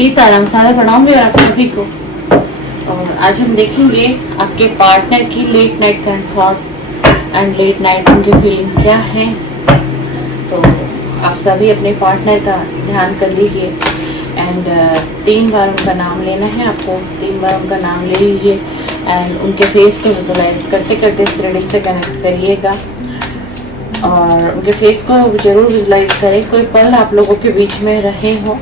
सीताराम, सारे प्रणाम भी और आप सभी को। और आज हम देखेंगे आपके पार्टनर की लेट नाइट का थॉट एंड लेट नाइट उनकी फीलिंग क्या है। तो आप सभी अपने पार्टनर का ध्यान कर लीजिए एंड 3 बार उनका नाम लेना है आपको। 3 बार उनका नाम ले लीजिए एंड उनके फेस को विजुलाइज करते करते इस रीडिंग से कनेक्ट करिएगा और उनके फेस को जरूर विजुलाइज करें। कोई पल आप लोगों के बीच में रहे हो,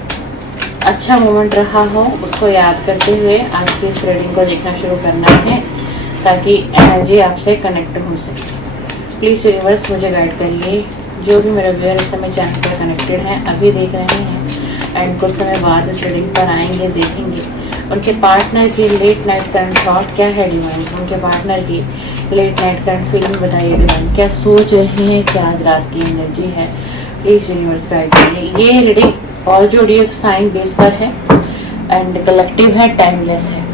अच्छा मोमेंट रहा हो, उसको याद करते हुए आज की इस रीडिंग को देखना शुरू करना है ताकि एनर्जी आपसे कनेक्ट हो सके। प्लीज़ यूनिवर्स मुझे गाइड करिए। जो भी मेरे व्यूअर इस समय चैनल पर कनेक्टेड हैं, अभी देख रहे हैं एंड कुछ समय बाद इस रीडिंग पर आएंगे, देखेंगे उनके पार्टनर की लेट नाइट करंट थॉट क्या है डिवाइन। उनके पार्टनर की लेट नाइट करंट फीलिंग बताइए डिवाइन, क्या सोच रहे हैं, क्या आज रात की एनर्जी है। प्लीज़ यूनिवर्स गाइड करिए। ये रीडिंग और जोडिएक साइन बेस पर है एंड कलेक्टिव है, टाइमलेस है।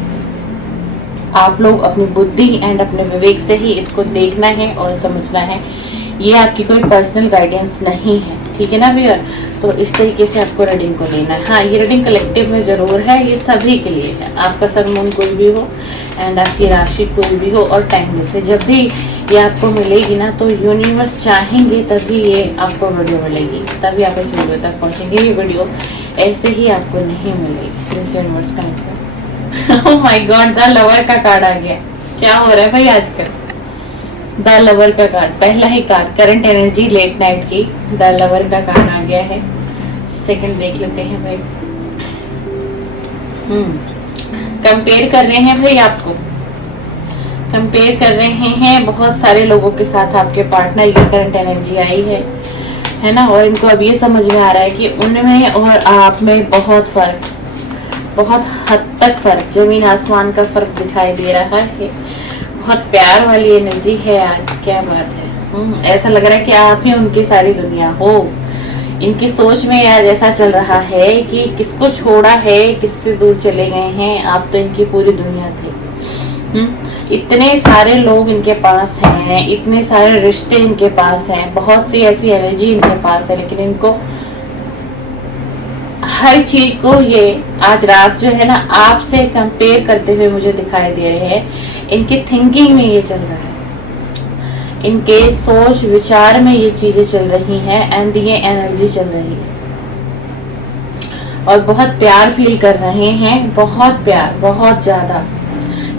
आप लोग अपनी बुद्धि एंड अपने विवेक से ही इसको देखना है और समझना है। ये आपकी कोई पर्सनल गाइडेंस नहीं है, ठीक है ना व्यूअर। तो इस तरीके से आपको रीडिंग को लेना है। हाँ, ये रीडिंग कलेक्टिव में ज़रूर है, ये सभी के लिए है। आपका सन मून कोई भी हो एंड आपकी राशि कोई भी हो और टाइमलेस है। जब भी ये आपको मिलेगी ना तो यूनिवर्स चाहेंगे तभी ये आपको वीडियो मिलेगी, तभी आप इस वीडियो तक पहुँचेंगे। ये वीडियो ऐसे ही आपको नहीं मिलेगी। Please universe connect. Oh my God, the lover का कार्ड आ गया। क्या हो रहा है भाई आजकल? द लवर का कार्ड, पहला ही card current energy late night की। द लवर का कार्ड आ गया है। सेकंड देख लेते हैं भाई। कंपेयर कर रहे हैं भाई, आपको कंपेयर कर रहे हैं बहुत सारे लोगों के साथ। आपके पार्टनर की करंट एनर्जी आई है ना। और इनको अब ये समझ में आ रहा है कि उनमें और आप में बहुत फर्क, बहुत हद तक फर्क, जमीन आसमान का फर्क दिखाई दे रहा है। बहुत प्यार वाली एनर्जी है आज, क्या बात है। ऐसा लग रहा है कि आप ही उनकी सारी दुनिया हो। इनकी सोच में यार ऐसा चल रहा है कि किसको छोड़ा है, किससे दूर चले गए हैं, आप तो इनकी पूरी दुनिया थे। इतने सारे लोग इनके पास हैं, इतने सारे रिश्ते इनके पास हैं, बहुत सी ऐसी एनर्जी इनके पास है, लेकिन इनको हर चीज को ये आज रात जो है ना आपसे कंपेयर करते हुए मुझे दिखाई दे रहे हैं। इनकी थिंकिंग में ये चल रहा है, इनके सोच विचार में ये चीजें चल रही हैं एंड ये एनर्जी चल रही है और बहुत प्यार फील कर रहे हैं, बहुत प्यार, बहुत ज्यादा।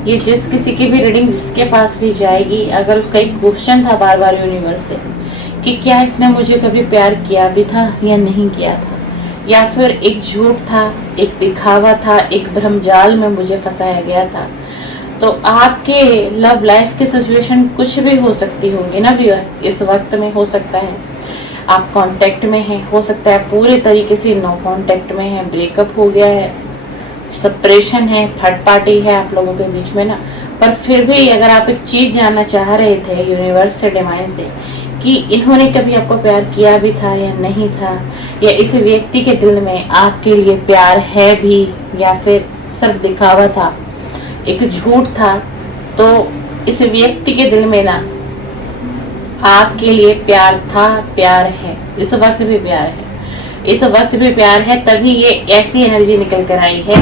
ये जिस किसी की भी रीडिंग जिसके पास भी जाएगी, अगर उसका एक क्वेश्चन था बार बार यूनिवर्स से कि क्या इसने मुझे कभी प्यार किया भी था या नहीं किया था, या फिर एक झूठ था, एक दिखावा था, एक भ्रमजाल में मुझे फंसाया गया था। तो आपके लव लाइफ की सिचुएशन कुछ भी हो सकती होंगी ना व्यूअर। इस वक्त में हो सकता है आप कांटेक्ट में हैं, हो सकता है पूरे तरीके से नो कांटेक्ट में है, ब्रेकअप हो गया है, सेपरेशन है, थर्ड पार्टी है आप लोगों के बीच में ना। पर फिर भी अगर आप एक चीज जानना चाह रहे थे यूनिवर्स से, डिवाइन से, कि इन्होंने कभी आपको प्यार किया भी था या नहीं था, या इस व्यक्ति के दिल में आपके लिए प्यार है भी या फिर सिर्फ दिखावा था, एक झूठ था, तो इस व्यक्ति के दिल में ना आपके लिए प्यार था, प्यार है, इस वक्त भी प्यार है, इस वक्त भी प्यार है। तभी ये ऐसी एनर्जी निकल कर आई है।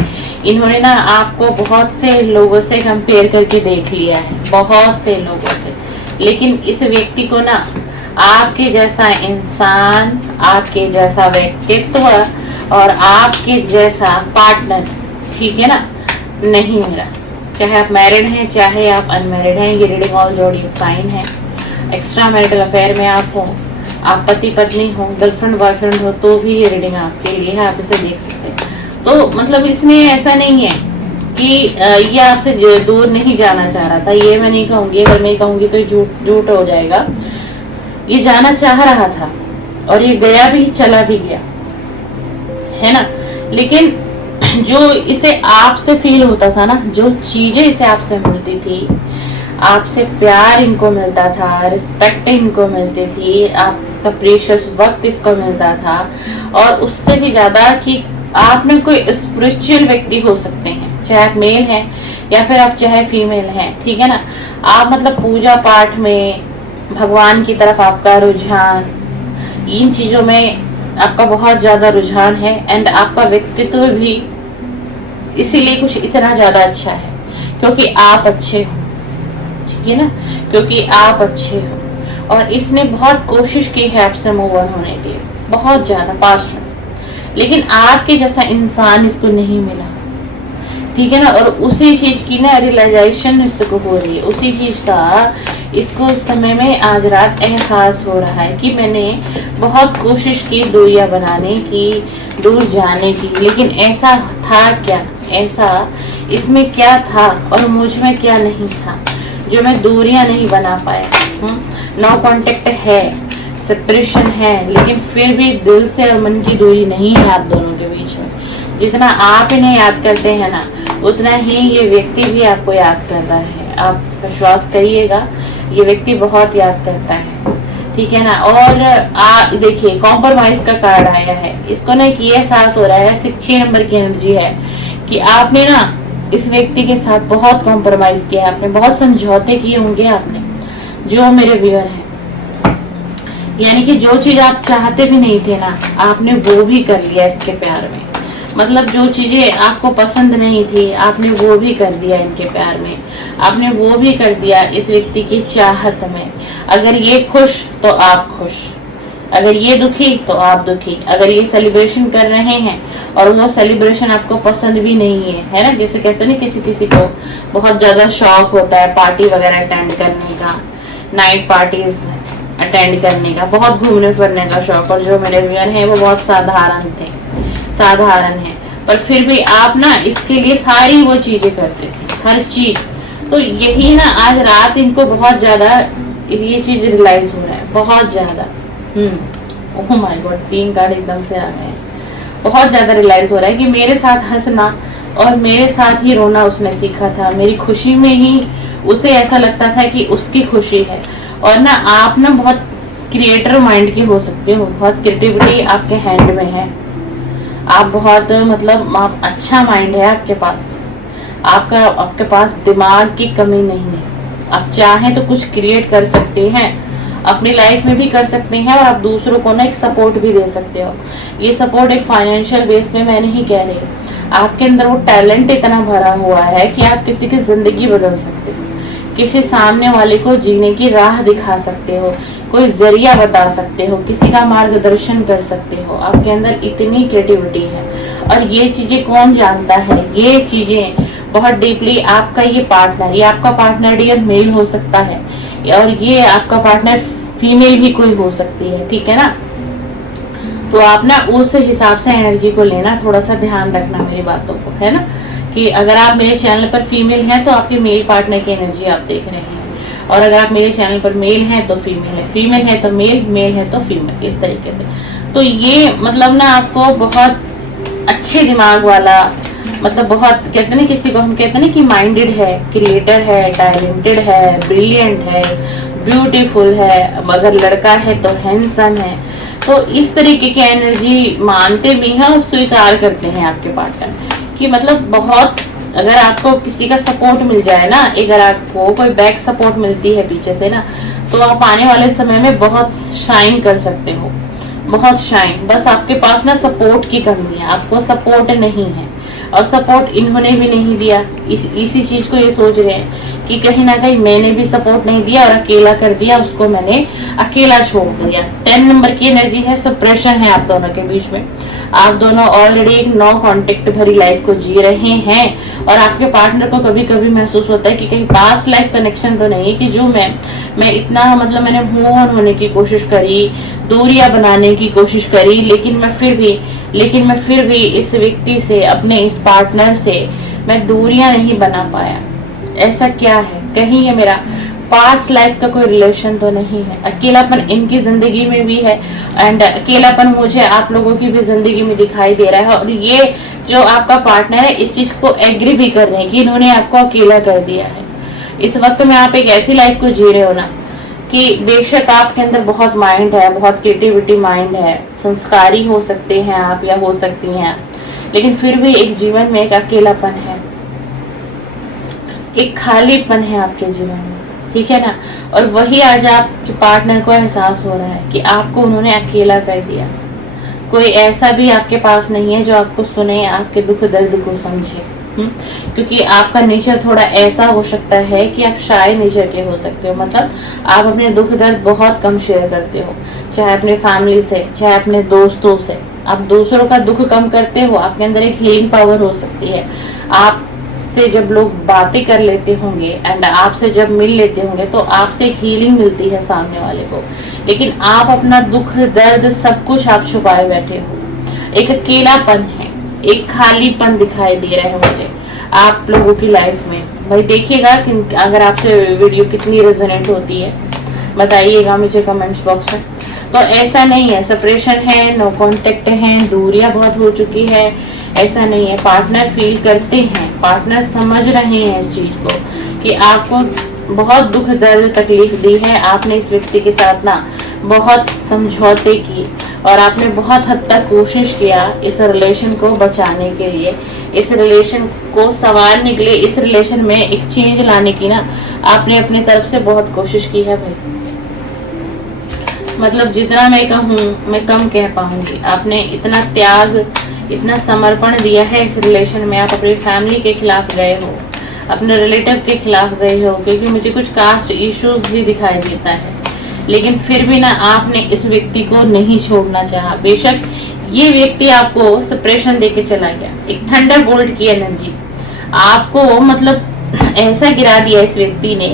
इन्होंने ना आपको बहुत से लोगों से कंपेयर करके देख लिया है, बहुत से लोगों से, लेकिन इस व्यक्ति को ना आपके जैसा इंसान, आपके जैसा व्यक्तित्व और आपके जैसा पार्टनर, ठीक है ना, नहीं मिला। चाहे आप मैरिड हैं, चाहे आप अनमैरिड हैं, ये रीडिंग ऑल जोडिएक साइन है। एक्स्ट्रा मैरिटल अफेयर में आप हो, आप पति पत्नी हो, गर्लफ्रेंड बॉयफ्रेंड हो, तो भी ये रीडिंग आपके लिए है, आप इसे देख सकते हैं। तो मतलब इसमें ऐसा नहीं है कि ये आपसे दूर नहीं जाना चाह रहा था, ये मैं नहीं कहूँगी। अगर मैं कहूँगी तो झूठ हो जाएगा। ये जाना चाह रहा था और ये गया भी, चला भी गया, है ना। लेकिन जो इसे आपसे फील होता था ना, जो चीजें इसे आपसे मिलती थी, आपसे प्यार इनको मिलता था, रिस्पेक्ट इनको मिलती थी, आपका प्रीशियस वक्त इसको मिलता था, और उससे भी ज्यादा कि आप में कोई स्पिरिचुअल व्यक्ति हो सकते हैं, चाहे आप मेल हैं या फिर आप चाहे फीमेल हैं, ठीक है ना। आप मतलब पूजा पाठ में, भगवान की तरफ आपका रुझान, इन चीजों में आपका बहुत ज्यादा रुझान है एंड आपका व्यक्तित्व भी इसीलिए कुछ इतना ज्यादा अच्छा है, क्योंकि आप अच्छे हो, ठीक है ना, क्योंकि आप अच्छे हो। और इसने बहुत कोशिश की है आपसे मूव ऑन होने के लिए, बहुत ज्यादा पास्ट में, लेकिन आपके जैसा इंसान इसको नहीं मिला, ठीक है ना। और उसी चीज की ना रियलाइजेशन इसको हो रही है, उसी चीज का इसको इस समय में आज रात एहसास हो रहा है कि मैंने बहुत कोशिश की दूरियां बनाने की, दूर जाने की, लेकिन ऐसा था क्या, ऐसा इसमें क्या था और मुझ में क्या नहीं था जो मैं दूरियां नहीं बना पाया। नो कांटेक्ट है, सेपरेशन है, लेकिन फिर भी दिल से और मन की दूरी नहीं है आप दोनों के बीच में। जितना आप इन्हें याद करते हैं ना, उतना ही ये व्यक्ति भी आपको याद कर रहा है। आप विश्वास करिएगा, ये व्यक्ति बहुत याद करता है, ठीक है ना। और देखिए कॉम्प्रोमाइज का कार्ड आया है, इसको ना ये एहसास हो रहा है, 6 नंबर की एनर्जी है कि आपने ना इस व्यक्ति के साथ बहुत कॉम्प्रोमाइज किया, आपने बहुत समझौते किए होंगे आपने, जो मेरे व्यूअर हैं, यानी कि जो चीज आप चाहते भी नहीं थे ना, आपने वो भी कर लिया इसके प्यार में। मतलब जो चीजें आपको पसंद नहीं थी, आपने वो भी कर दिया इनके प्यार में, आपने वो भी कर दिया इस व्यक्ति की चाहत में। अगर ये खुश तो आप खुश, अगर ये दुखी तो आप दुखी, अगर ये सेलिब्रेशन कर रहे हैं और वो सेलिब्रेशन आपको पसंद भी नहीं है ना। जैसे कहते हैं ना, किसी किसी को बहुत ज्यादा शौक होता है पार्टी वगैरह अटेंड करने का, नाइट पार्टीज अटेंड करने का, बहुत घूमने फिरने का शौक, और जो मेरे व्यूअर हैं वो बहुत साधारण थे, साधारण है, पर फिर भी आप ना इसके लिए सारी वो चीजें करते थे, हर चीज। तो यही ना आज रात इनको बहुत ज्यादा ये चीज रियलाइज हो रहा है, बहुत ज्यादा। ओह माय गॉड, 3 कार्ड एकदम से आ गए। बहुत ज्यादा रियलाइज हो रहा है कि मेरे साथ हंसना और मेरे साथ ही रोना उसने सीखा था, मेरी खुशी में ही उसे ऐसा लगता था कि उसकी खुशी है। और ना आप ना बहुत क्रिएटर माइंड के हो सकते हो, बहुत क्रिएटिविटी आपके हैंड में है, आप बहुत मतलब आप अच्छा माइंड है आपके पास, आपके पास दिमाग की कमी नहीं है। आप चाहें तो कुछ क्रिएट कर सकते हैं, अपनी लाइफ में भी कर सकते हैं, और आप दूसरों को ना एक सपोर्ट भी दे सकते हो। ये सपोर्ट एक फाइनेंशियल बेस में मैं नहीं कह रही, आपके अंदर वो टैलेंट इतना भरा हुआ है कि आप किसी की जिंदगी बदल सकते हो, किसी सामने वाले को जीने की राह दिखा सकते हो, कोई जरिया बता सकते हो, किसी का मार्गदर्शन कर सकते हो। आपके अंदर इतनी क्रिएटिविटी है, और ये चीजें कौन जानता है, ये चीजें बहुत डीपली आपका ये पार्टनर, ये आपका पार्टनर डियर मेल हो सकता है, और ये आपका पार्टनर फीमेल भी कोई हो सकती है, ठीक है ना। तो आप ना उस हिसाब से एनर्जी को लेना, थोड़ा सा ध्यान रखना मेरी बातों को, है ना। कि अगर आप मेरे चैनल पर फीमेल हैं तो आपके मेल पार्टनर की एनर्जी आप देख रहे हैं, और अगर आप मेरे चैनल पर मेल हैं तो फीमेल है, फीमेल है तो मेल, मेल है तो फीमेल, इस तरीके से। तो ये मतलब ना आपको बहुत अच्छे दिमाग वाला, मतलब बहुत कहते ना, किसी को हम कहते ना कि माइंडेड है, क्रिएटर है, टैलेंटेड है, ब्रिलियंट है, ब्यूटीफुल है, अगर लड़का है तो हैंडसम है। तो इस तरीके की एनर्जी मानते भी हैं और स्वीकार करते हैं आपके पार्टनर कि मतलब बहुत, अगर आपको किसी का सपोर्ट मिल जाए ना, अगर आपको कोई बैक सपोर्ट मिलती है पीछे से ना, तो आप आने वाले समय में बहुत शाइन कर सकते हो, बहुत शाइन। बस आपके पास ना सपोर्ट की कमी है, आपको सपोर्ट नहीं है, और सपोर्ट इन्होंने भी नहीं दिया। इसी चीज को ये सोच रहे हैं कि कहीं ना कहीं मैंने भी सपोर्ट नहीं दिया और अकेला कर दिया, उसको मैंने अकेला छोड़ दिया। 10 नंबर की एनर्जी है, सप्रेशन है आप दोनों के बीच में। आप दोनों ऑलरेडी एक नो कांटेक्ट भरी लाइफ को जी रहे हैं, और आपके पार्टनर को कभी कभी महसूस होता है कि कहीं पास्ट लाइफ कनेक्शन तो नहीं है, कि जो मैं इतना मतलब मैंने मूव ऑन होने की कोशिश करी, दूरियां बनाने की कोशिश करी, लेकिन मैं फिर भी इस व्यक्ति से, अपने इस पार्टनर से मैं दूरियां नहीं बना पाया। ऐसा क्या है, कहीं ये मेरा पास्ट लाइफ का कोई रिलेशन तो नहीं है। अकेलापन इनकी जिंदगी में भी है, एंड अकेलापन मुझे आप लोगों की भी जिंदगी में दिखाई दे रहा है, और ये जो आपका पार्टनर है इस चीज को एग्री भी कर रहे हैं कि इन्होंने आपको अकेला कर दिया है। इस वक्त में आप एक ऐसी लाइफ को जी रहे हो ना कि बेशक आपके अंदर बहुत माइंड है, बहुत क्रिएटिविटी माइंड है, संस्कारी हो सकते हैं आप या हो सकती हैं आप, लेकिन फिर भी एक जीवन में एक अकेलापन है, एक खालीपन है आपके जीवन में, ठीक है ना। और वही आज आपके पार्टनर को एहसास हो रहा है कि आपको उन्होंने अकेला कर दिया। कोई ऐसा भी आपके पास नहीं है जो आपको सुने, आपके दुख दर्द को समझे, क्योंकि आपका नेचर थोड़ा ऐसा हो सकता है कि आप शाय नेचर के हो सकते हो, मतलब आप अपने दुख दर्द बहुत कम शेयर करते हो, चाहे अपने फैमिली से चाहे अपने दोस्तों से। आप दूसरों का दुख कम करते हो, आपके अंदर एक हीलिंग पावर हो सकती है। आपसे जब लोग बातें कर लेते होंगे एंड आपसे जब मिल लेते होंगे तो आपसे एक हीलिंग मिलती है सामने वाले को, लेकिन आप अपना दुख दर्द सब कुछ आप छुपाए बैठे हो। एक अकेलापन है, एक खालीपन दिखाई दे रहा है मुझे आप लोगों की लाइफ में। भाई देखिएगा कि अगर आपसे वीडियो कितनी रेजोनेट होती है, बताइएगा मुझे कमेंट्स बॉक्स में। तो ऐसा नहीं है सेपरेशन है, नो कांटेक्ट है, दूरियां बहुत हो चुकी है, ऐसा नहीं है। पार्टनर फील करते हैं, पार्टनर समझ रहे हैं इस चीज को कि आपको बहुत दुख दर्द तकलीफ दी है, आपने इस व्यक्ति के साथ ना बहुत समझौते किए और आपने बहुत हद तक कोशिश किया इस रिलेशन को बचाने के लिए, इस रिलेशन को संवारने के लिए, इस रिलेशन में एक चेंज लाने की ना आपने अपनी तरफ से बहुत कोशिश की है भाई। मतलब जितना मैं कहूँ मैं कम कह पाऊंगी। आपने इतना त्याग, इतना समर्पण दिया है इस रिलेशन में। आप अपनी फैमिली के खिलाफ गए हो, अपने रिलेटिव के खिलाफ गए हो, क्योंकि मुझे कुछ कास्ट इश्यूज भी दिखाई देता है, लेकिन फिर भी ना आपने इस व्यक्ति को नहीं छोड़ना चाहा। बेशक ये व्यक्ति आपको सेपरेशन देके चला गया, एक थंडरबोल्ट की एनर्जी आपको मतलब ऐसा गिरा दिया इस व्यक्ति ने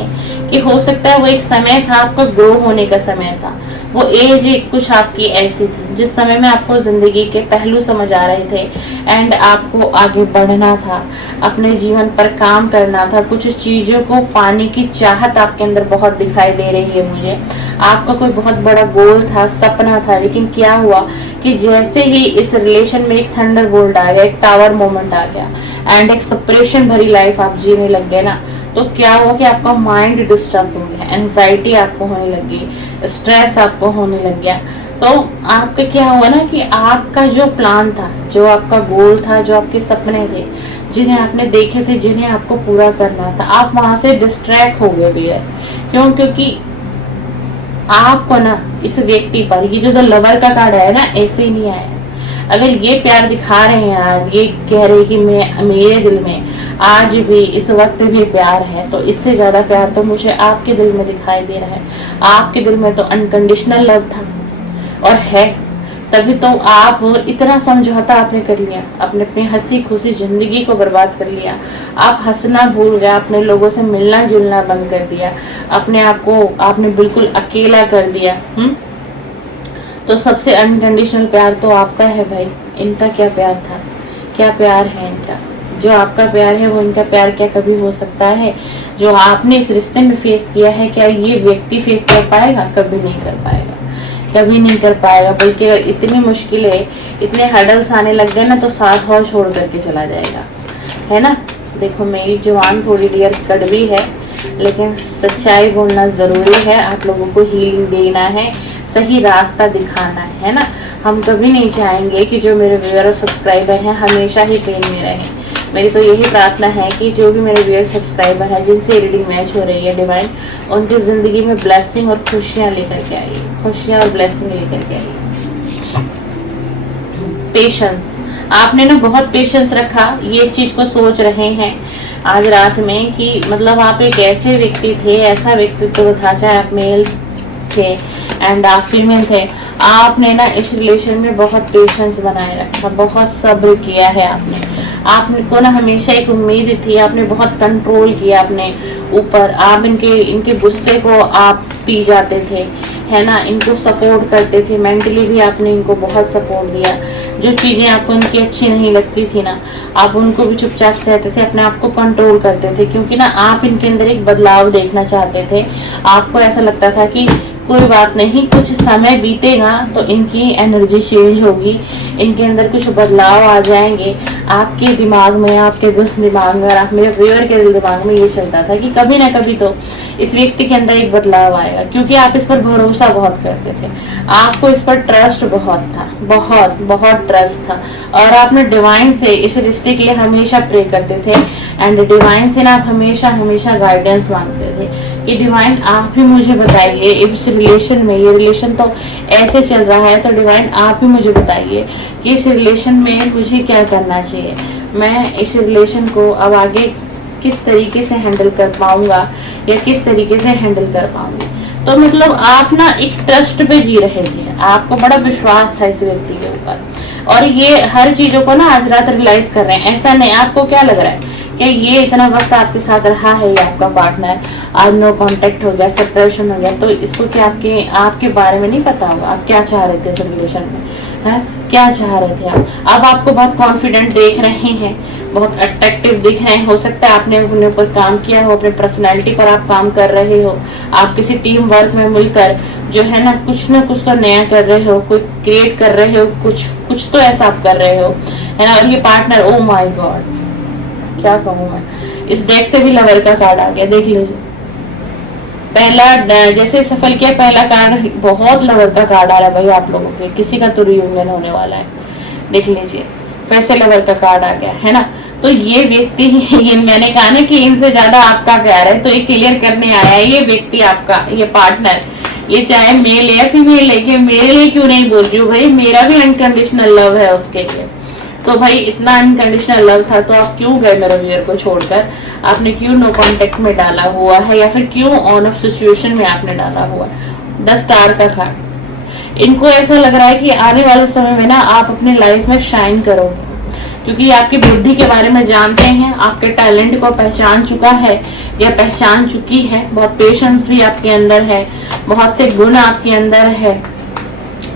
कि हो सकता है वो एक समय था, आपका ग्रो होने का समय था, वो एज एक कुछ आपकी ऐसी थी जिस समय में आपको जिंदगी के पहलू समझ आ रहे थे एंड आपको आगे बढ़ना था, अपने जीवन पर काम करना था, कुछ चीजों को पाने की चाहत आपके अंदर बहुत दिखाई दे रही है मुझे। आपका कोई बहुत बड़ा गोल था, सपना था, लेकिन क्या हुआ कि जैसे ही इस रिलेशन में एक थंडरबोल्ट आ गया, एक टावर मोमेंट आ गया एंड एक सेपरेशन भरी लाइफ आप जीने लग गए ना, तो क्या हुआ कि आपका माइंड डिस्टर्ब हो गया, एंजाइटी आपको होने लगी, स्ट्रेस आपको होने लग गया। तो आपका क्या हुआ ना कि आपका जो प्लान था, जो आपका गोल था, जो आपके सपने थे, जिन्हें आपने देखे थे, जिन्हें आपको पूरा करना था, आप वहां से डिस्ट्रैक्ट हो गए भैया। क्यों? क्योंकि आपको ना इस व्यक्ति पर ये जो लवर का कार्ड है ना, ऐसे ही नहीं आया। अगर ये प्यार दिखा रहे हैं आप, ये कह रहे हैं कि मेरे दिल में आज भी इस वक्त भी प्यार है, तो इससे ज्यादा प्यार तो मुझे आपके दिल में दिखाई दे रहा है। आपके दिल में तो अनकंडीशनल लव था और है, तभी तो आप इतना समझौता आपने कर लिया, अपने अपनी हंसी खुशी जिंदगी को बर्बाद कर लिया। आप हंसना भूल गए, अपने लोगों से मिलना जुलना बंद कर दिया, अपने आप को आपने बिल्कुल अकेला कर दिया। तो सबसे अनकंडीशनल प्यार तो आपका है भाई। इनका क्या प्यार था, क्या प्यार है इनका? जो आपका प्यार है वो इनका प्यार क्या कभी हो सकता है? जो आपने इस रिश्ते में फेस किया है, क्या ये व्यक्ति फेस कर पाएगा? कभी नहीं कर पाएगा, कभी नहीं कर पाएगा। बल्कि इतनी मुश्किलें, इतने हर्डल्स आने लग गए ना, तो साथ और छोड़ करके चला जाएगा, है ना। देखो मेरी जुबान थोड़ी देर कड़वी है, लेकिन सच्चाई बोलना जरूरी है। आप लोगों को हीलिंग देना है, सही रास्ता दिखाना है ना। हम कभी नहीं चाहेंगे कि जो मेरे व्यूअर और सब्सक्राइबर हैं हमेशा ही पेन में रहें। मेरी तो यही प्रार्थना है कि जो भी मेरे व्यूअर सब्सक्राइबर हैं जिनसे रीडिंग मैच हो रही है डिवाइन, उनकी जिंदगी में ब्लेसिंग और खुशियां लेकर के आइए, खुशियां और ब्लेसिंग लेकर के आइए। पेशेंस, आपने ना बहुत पेशेंस रखा, ये इस चीज को सोच रहे हैं आज रात में कि मतलब आप एक ऐसे व्यक्ति थे, ऐसा व्यक्तित्व था, चाहे आप मेल थे एंड आप फीमेल थे, आपने ना इस रिलेशन में बहुत पेशेंस बनाए रखा, बहुत सब्र किया है आपको ना हमेशा एक उम्मीद थी, आपने बहुत कंट्रोल किया अपने ऊपर। आप इनके गुस्से को आप पी जाते थे, है ना, इनको सपोर्ट करते थे, मेंटली भी आपने इनको बहुत सपोर्ट दिया। जो चीजें आपको इनकी अच्छी नहीं लगती थी ना, आप उनको भी चुपचाप सहते थे, अपने आप को कंट्रोल करते थे, क्योंकि ना आप इनके अंदर एक बदलाव देखना चाहते थे। आपको ऐसा लगता था कि कोई बात नहीं, कुछ समय बीतेगा तो इनकी एनर्जी चेंज होगी, इनके अंदर कुछ बदलाव आ जाएंगे। आपके दिमाग में, आपके दिमाग में और आप मेरे व्यूअर के दिमाग में ये चलता था कि कभी ना कभी तो इस व्यक्ति के अंदर एक बदलाव आएगा, क्योंकि आप इस पर भरोसा बहुत करते थे, आपको इस पर ट्रस्ट बहुत था, बहुत बहुत ट्रस्ट था, और आपने डिवाइन से इस रिश्ते के लिए हमेशा प्रे करते थे एंड डिवाइन से ना आप हमेशा हमेशा गाइडेंस मांगते थे कि डिवाइन आप ही मुझे बताइए, इस रिलेशन में, ये रिलेशन तो ऐसे चल रहा है, तो डिवाइन आप ही मुझे बताइए कि इस रिलेशन में मुझे क्या करना चाहिए। मैं इस रिलेशन को अब आगे किस तरीके से हैंडल कर पाऊंगा या किस तरीके से हैंडल कर पाऊंगी। तो मतलब आप ना एक ट्रस्ट पे जी रहे थे, आपको बड़ा विश्वास था इस व्यक्ति के ऊपर, और ये हर चीजों को ना आज रात रियलाइज कर रहे हैं। ऐसा नहीं, आपको क्या लग रहा है कि ये इतना वक्त आपके साथ रहा है, ये आपका पार्टनर, आज नो कांटेक्ट हो गया, सेपरेशन हो गया, तो इसको क्या आपके बारे में नहीं पता होगा आप क्या चाह रहे थे इस रिलेशन में, है क्या चाह रहे थे आप। अब आपको बहुत कॉन्फिडेंट देख रहे हैं, बहुत अट्रैक्टिव दिख रहे हैं। हो सकता है आपने अपने ऊपर काम किया हो, अपने पर्सनैलिटी पर आप काम कर रहे हो, आप किसी टीम वर्क में मिलकर जो है ना कुछ तो नया कर रहे हो, कुछ क्रिएट कर रहे हो, कुछ तो ऐसा आप कर रहे हो, है ना। और ये पार्टनर, ओ माय गॉड, क्या कहूँ मैं, इस डेक से भी लवर का कार्ड आ गया, देख लीजिए। पहला जैसे सफल किया, पहला कार्ड बहुत लवर का कार्ड आ रहा है भाई आप लोगों के, किसी का तो रियूनियन होने वाला है, देख लीजिए। फिर से लवर का कार्ड आ गया, है ना। तो ये व्यक्ति, ये मैंने कहा ना कि इनसे ज्यादा आपका प्यार है, तो ये क्लियर करने आया है ये व्यक्ति आपका, ये पार्टनर, ये चाहे मेल है फीमेल है, कि मेरे लिए क्यों नहीं बोल रही हूँ भाई, मेरा भी अनकंडीशनल लव है उसके लिए। तो भाई इतना अनकंडीशनल लव था तो आप क्यों गए मेरे व्यूअर को छोड़कर, आपने क्यों नो कांटेक्ट में डाला हुआ है, या फिर क्यों ऑन ऑफ सिचुएशन में आपने डाला हुआ है। 10 स्टार का कार्ड, इनको ऐसा लग रहा है कि आने वाले समय में ना आप अपनी लाइफ में शाइन करोगे, क्योंकि आपकी बुद्धि के बारे में जानते हैं, आपके टैलेंट को पहचान चुका है या पहचान चुकी है। बहुत पेशेंस भी आपके अंदर है, बहुत से गुण आपके अंदर है,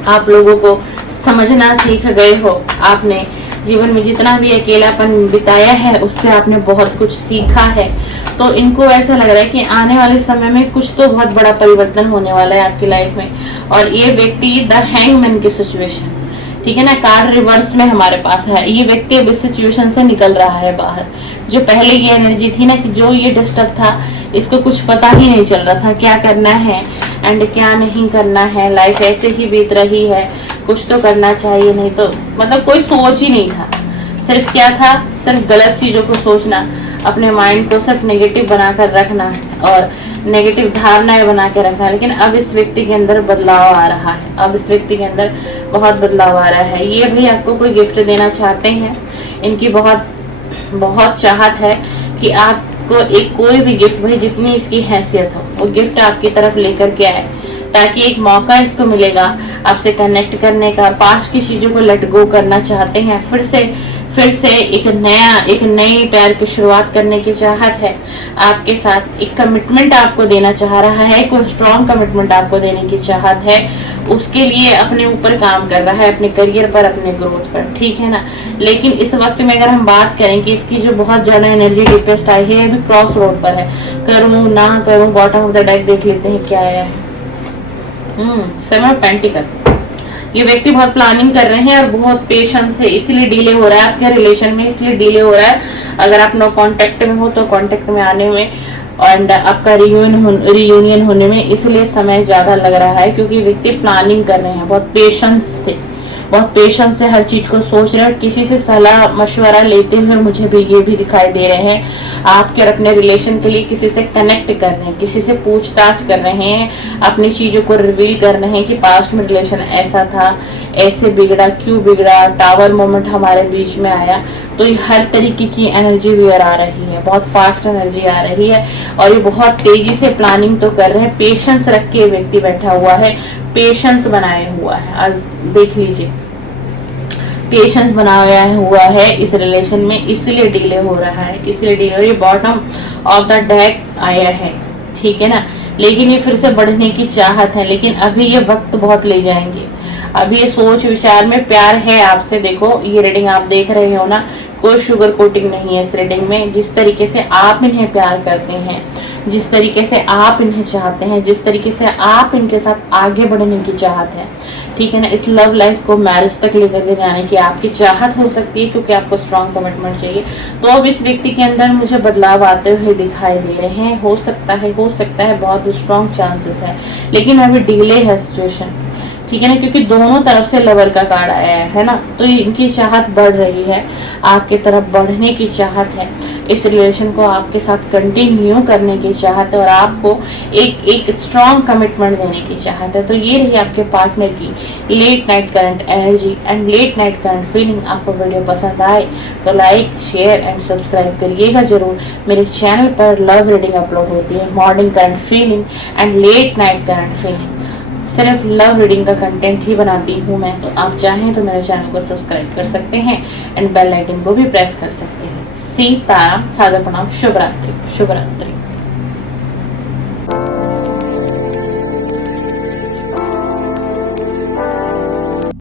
आप लोगों को समझना सीख गए हो। आपने जीवन में जितना भी अकेलापन बिताया है उससे आपने बहुत कुछ सीखा है। तो इनको ऐसा लग रहा है कि आने वाले समय में कुछ तो बहुत बड़ा परिवर्तन होने वाला है आपकी लाइफ में। और ये व्यक्ति द हैंगमैन की सिचुएशन, ठीक है ना, कार्ड रिवर्स में हमारे पास है। ये व्यक्ति अब इस सिचुएशन से निकल रहा है बाहर। जो पहले ये एनर्जी थी ना कि जो ये डिस्टर्ब था, इसको कुछ पता ही नहीं चल रहा था क्या करना है एंड क्या नहीं करना है, लाइफ ऐसे ही बीत रही है, कुछ तो करना चाहिए, नहीं तो मतलब कोई सोच ही नहीं था। सिर्फ क्या था, सिर्फ गलत चीजों को सोचना, अपने माइंड को सिर्फ नेगेटिव बनाकर रखना और नेगेटिव धारणाएं बना के रखना। लेकिन अब इस व्यक्ति के अंदर बदलाव आ रहा है, अब इस व्यक्ति के अंदर बहुत बदलाव आ रहा है। ये भी आपको कोई गिफ्ट देना चाहते हैं, इनकी बहुत बहुत चाहत है कि आपको एक कोई भी गिफ्ट, भाई जितनी इसकी हैसियत हो, वो गिफ्ट आपकी तरफ लेकर के आए, ताकि एक मौका इसको मिलेगा आपसे कनेक्ट करने का। पास्ट की चीजों को लेट गो करना चाहते हैं, फिर से एक नई प्यार की शुरुआत करने की चाहत है आपके साथ। एक कमिटमेंट आपको देना चाह रहा है, कोई स्ट्रॉन्ग कमिटमेंट आपको देने की चाहत है। उसके लिए अपने ऊपर काम कर रहा है, अपने करियर पर, अपने ग्रोथ पर, ठीक है ना। लेकिन इस वक्त में अगर हम बात करें कि इसकी जो बहुत ज्यादा एनर्जी डिपेस्ट आई है, अभी क्रॉस रोड पर है, करूं ना करूं। बॉटम ऑफ द डेक देख लेते हैं क्या आया है। 7 ऑफ पेंटिकल। ये व्यक्ति बहुत प्लानिंग कर रहे हैं और बहुत पेशेंस है, इसलिए डिले हो रहा है आपके रिलेशन में, इसलिए डिले हो रहा है। अगर आप नो कांटेक्ट में हो तो कांटेक्ट में आने में और आपका रियूनियन होने में इसलिए समय ज्यादा लग रहा है, क्योंकि व्यक्ति प्लानिंग कर रहे हैं बहुत पेशेंस से हर चीज को सोच रहे हैं। किसी से सलाह मशवरा लेते हुए मुझे भी ये भी दिखाई दे रहे हैं, आपके और अपने रिलेशन के लिए किसी से कनेक्ट कर रहे हैं, किसी से पूछताछ कर रहे हैं, अपनी चीजों को रिवील कर रहे हैं कि पास्ट में रिलेशन ऐसा था, ऐसे बिगड़ा, क्यों बिगड़ा, टावर मोमेंट हमारे बीच में आया। तो ये हर तरीके की एनर्जी वेयर आ रही है, बहुत फास्ट एनर्जी आ रही है और ये बहुत तेजी से प्लानिंग तो कर रहे हैं। पेशेंस रख के व्यक्ति बैठा हुआ है, पेशेंस बनाए हुआ है। आज देख लीजिए, पेशेंस बनाया हुआ है इस रिलेशन में, इसलिए डिले हो रहा है, इसलिए डिले। और ये बॉटम ऑफ द डेक आया है, ठीक है ना। लेकिन ये फिर से बढ़ने की चाहत है, लेकिन अभी ये वक्त बहुत ले जाएंगे। अभी ये सोच विचार में प्यार है आपसे। देखो ये रीडिंग आप देख रहे हो ना, कोई शुगर कोटिंग नहीं है इस रीडिंग में। जिस तरीके से आप इन्हें प्यार करते हैं, जिस तरीके से आप इन्हें चाहते हैं, जिस तरीके से आप इनके साथ आगे बढ़ने की चाहत है, ठीक है ना। इस लव लाइफ को मैरिज तक लेकर के जाने की आपकी चाहत हो सकती है, क्योंकि आपको स्ट्रॉन्ग कमिटमेंट चाहिए। तो अब इस व्यक्ति के अंदर मुझे बदलाव आते हुए दिखाई दे रहे हैं। हो सकता है बहुत स्ट्रॉन्ग चांसेस है, लेकिन अभी डिले है सिचुएशन, ठीक है ना, क्योंकि दोनों तरफ से लवर का कार्ड आया है ना। तो इनकी चाहत बढ़ रही है, आपके तरफ बढ़ने की चाहत है। इस रिलेशन को आपके साथ कंटिन्यू करने की चाहत है और आपको एक स्ट्रॉन्ग कमिटमेंट देने की चाहत है। तो ये रही आपके पार्टनर की late night current energy and late night current feeling. आपको वीडियो पसंद आए तो लाइक, शेयर एंड सब्सक्राइब करिएगा जरूर। मेरे चैनल पर लव रीडिंग अपलोड होती है, morning current feeling and late night current feeling. सिर्फ लव रीडिंग का कंटेंट ही बनाती हूँ मैं, तो आप चाहें तो मेरे चैनल को सब्सक्राइब कर सकते हैं एंड बेल आइकन को भी प्रेस कर सकते हैं। सीताराम, सादर प्रणाम, शुभ रात्रि, शुभ रात्रि।